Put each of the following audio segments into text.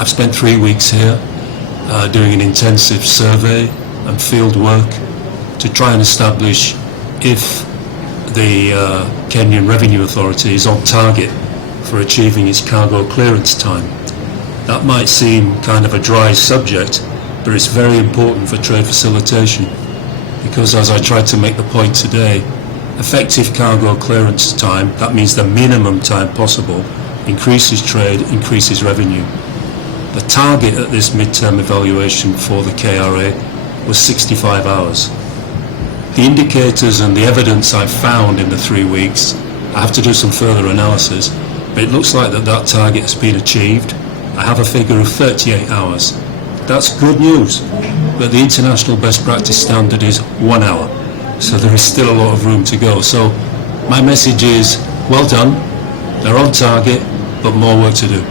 I've spent 3 weeks here doing an intensive survey and field work to try and establish if the Kenyan Revenue Authority is on target for achieving its cargo clearance time. That might seem kind of a dry subject, but it's very important for trade facilitation because, as I tried to make the point today, effective cargo clearance time, that means the minimum time possible, increases trade, increases revenue. The target at this midterm evaluation for the KRA was 65 hours. The indicators and the evidence I've found in the 3 weeks, I have to do some further analysis, but it looks like that target has been achieved. I have a figure of 38 hours. That's good news, but the international best practice standard is 1 hour, so there is still a lot of room to go. So my message is, well done, they're on target, but more work to do.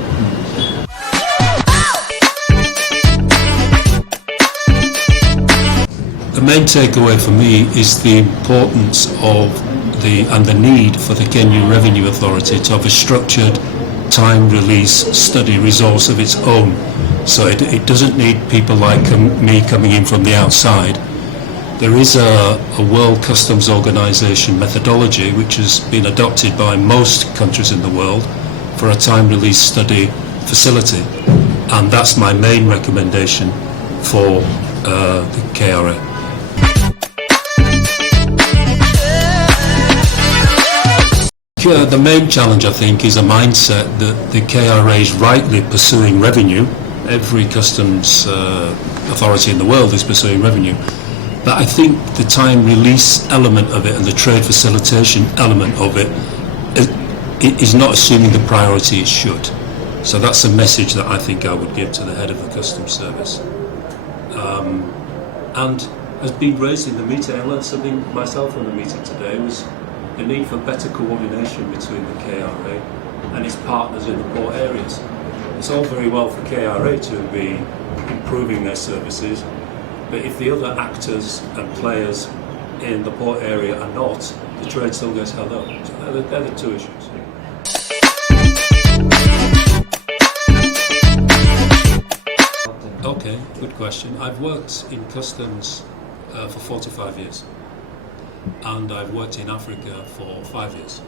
The main takeaway for me is the importance of and the need for the Kenyan Revenue Authority to have a structured time release study resource of its own. So it doesn't need people like me coming in from the outside. There is a World Customs Organization methodology which has been adopted by most countries in the world for a time release study facility, and that's my main recommendation for the KRA. The main challenge, I think, is a mindset that the KRA is rightly pursuing revenue. Every customs authority in the world is pursuing revenue. But I think the time release element of it and the trade facilitation element of it is not assuming the priority it should. So that's a message that I think I would give to the head of the Customs Service. And has been raised in the meeting, I learned something myself from the meeting today, was the need for better coordination between the KRA and its partners in the port areas. It's all very well for KRA to be improving their services, but if the other actors and players in the port area are not, the trade still gets held up. So they're the two issues. Okay, good question. I've worked in customs for 45 years. And I've worked in Africa for 5 years.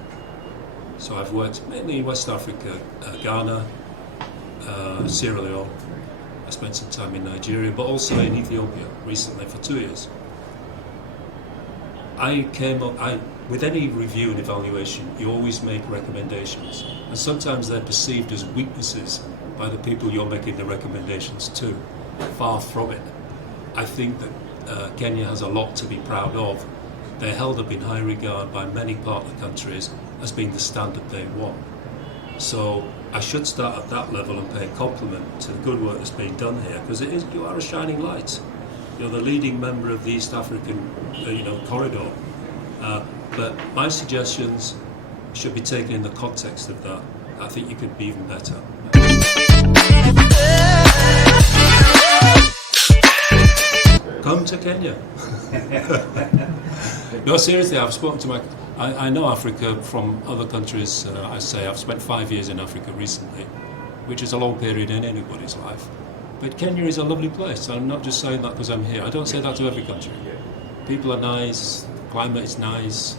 So I've worked mainly in West Africa, Ghana, Sierra Leone. I spent some time in Nigeria, but also in Ethiopia recently for 2 years. With any review and evaluation, you always make recommendations, and sometimes they're perceived as weaknesses by the people you're making the recommendations to. Far from it. I think that Kenya has a lot to be proud of. They're held up in high regard by many partner countries as being the standard they want. So I should start at that level and pay a compliment to the good work that's being done here, because you are a shining light. You're the leading member of the East African corridor. But my suggestions should be taken in the context of that. I think you could be even better. Come to Kenya. No, seriously, I've spoken to I know Africa from other countries. I've spent 5 years in Africa recently, which is a long period in anybody's life. But Kenya is a lovely place. I'm not just saying that because I'm here. I don't say that to every country. People are nice, climate is nice,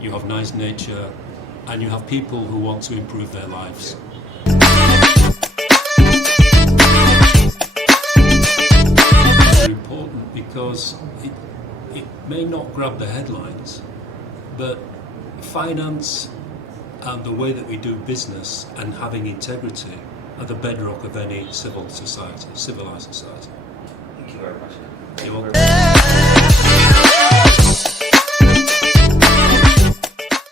you have nice nature, and you have people who want to improve their lives. Very important because it may not grab the headlines, but finance and the way that we do business and having integrity are the bedrock of any civilized society. Thank you very much. You're welcome.